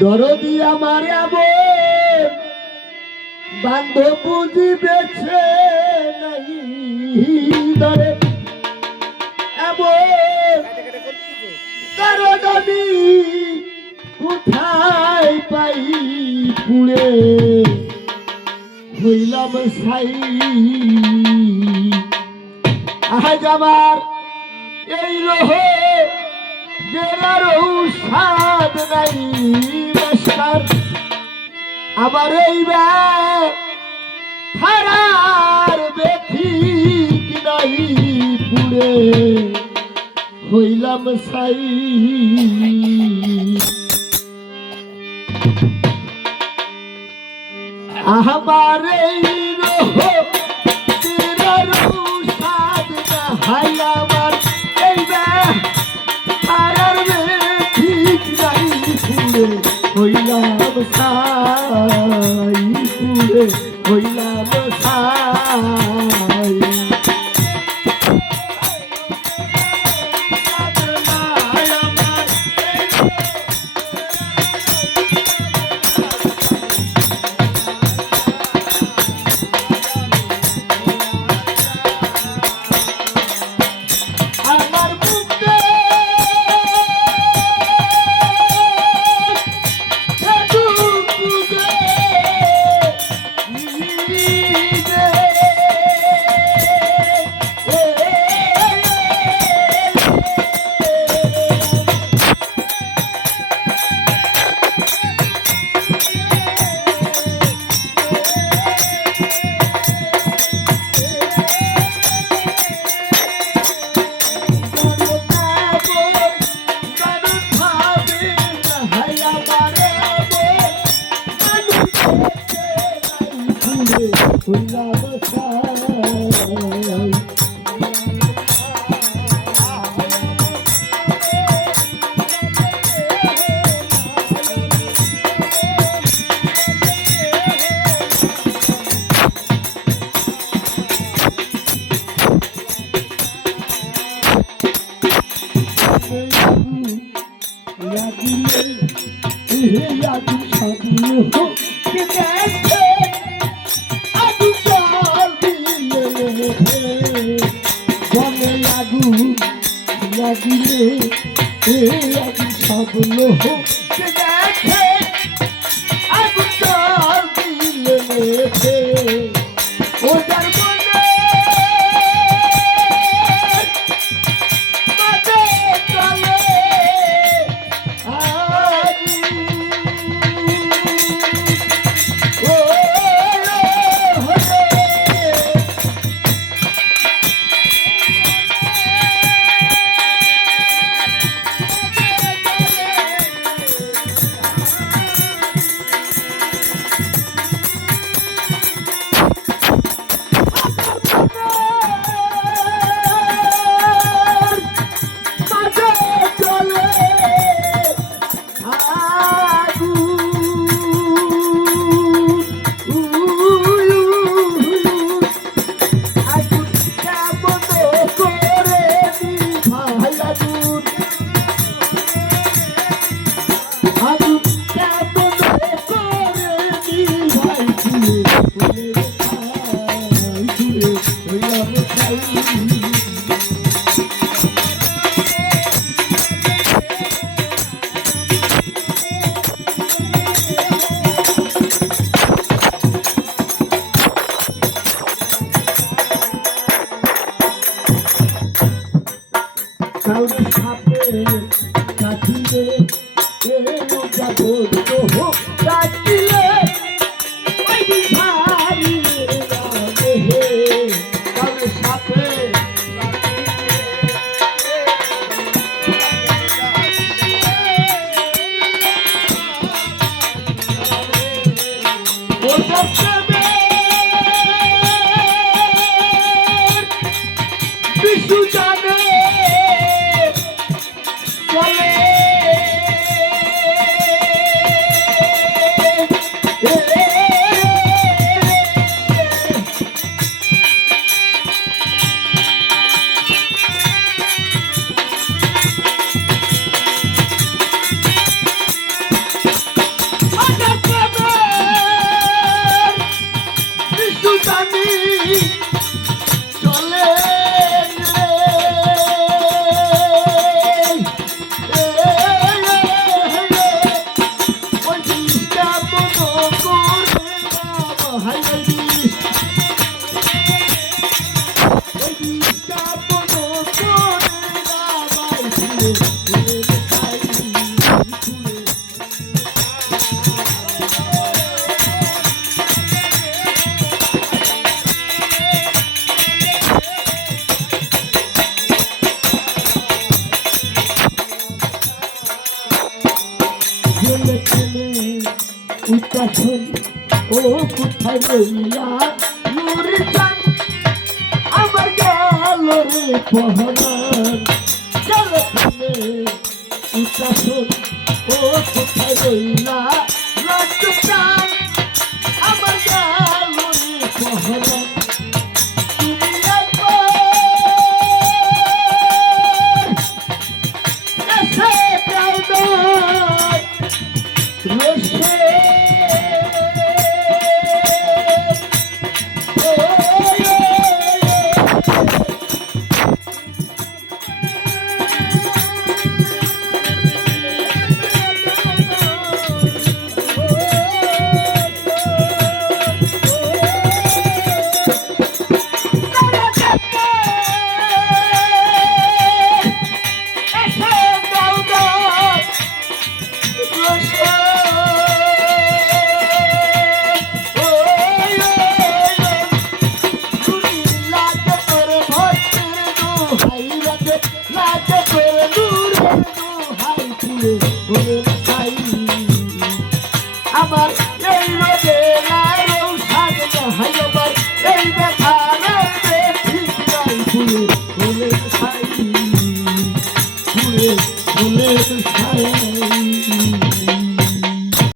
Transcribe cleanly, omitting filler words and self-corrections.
দরদি আমার এমন বান্ধব বুঝিবেছে নাই ধরে এমন কারণ আমি কোথায় পাই পুড়ে হইলাম সাই আজ আমার এই রহ জেলার ঔষধ নাই মাস্টার আমার এই হারার বেথি কি নাই পুড়ে হইলাম সাই আমার এই রহ জেলার ঔষধ না হাই আমার এই হারার বেথি কি নাই পুড়ে হইলাম সাই পুড়ে হইলাম সাই উত্তাসন ও কোথায় রইলা নুরজান আমার গেল রে পহরান গেল তুমি উত্তাসন ও কোথায় রইলা নুরজান আমার গেল রে পহরান তুমি একবার এসে প্রাণ রসে আমার এই রোদে হাইবার এই দেখারে দেখি নাই ফুলে ফুলে ছাই ফুলে ফুলে ছাই